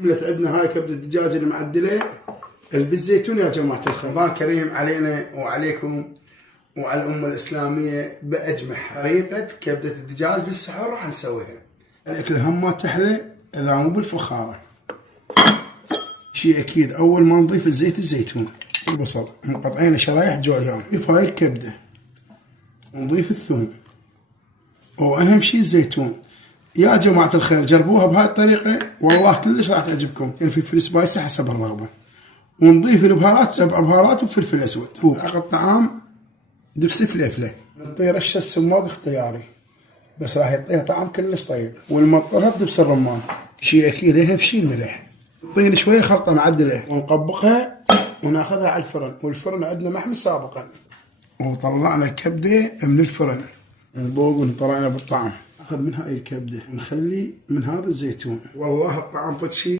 عملت عندنا هاي كبدة الدجاج المعدلة بالزيتون يا جماعة الخير. رمضان كريم علينا وعليكم وعلى الأمة الإسلامية بأجمع طريقة كبدة الدجاج للسحور راح نسويها. الأكل هم ما تحلى إذا مو بالفخارة. شيء أكيد أول ما نضيف الزيت الزيتون، البصل مقطعين شرايح جوليان، نضيف هاي الكبدة ونضيف الثوم، وأهم شيء الزيتون. يا جماعة الخير جربوها بهاي الطريقة والله كلش راح تعجبكم. الفلفل سبايسي حسب الرغبة، ونضيف البهارات 7 بهارات وفلفل أسود. وعقد طعام دبس فليفلة. نعطيه رشة سماق اختياري بس راح يعطيها طعم كلش طيب. ونمطرها بدبس الرمان. شيء أكيد أهم شيء الملح. نعطينا شوية خلطة معدلة ونطبقها وناخذها على الفرن، والفرن عندنا محمي سابقا. وطلعنا الكبدة من الفرن نذوق ونطلعنا بالطعم. ناخذ من هاي الكبدة ونخلي من هذا الزيتون، والله الطعم فد شيء.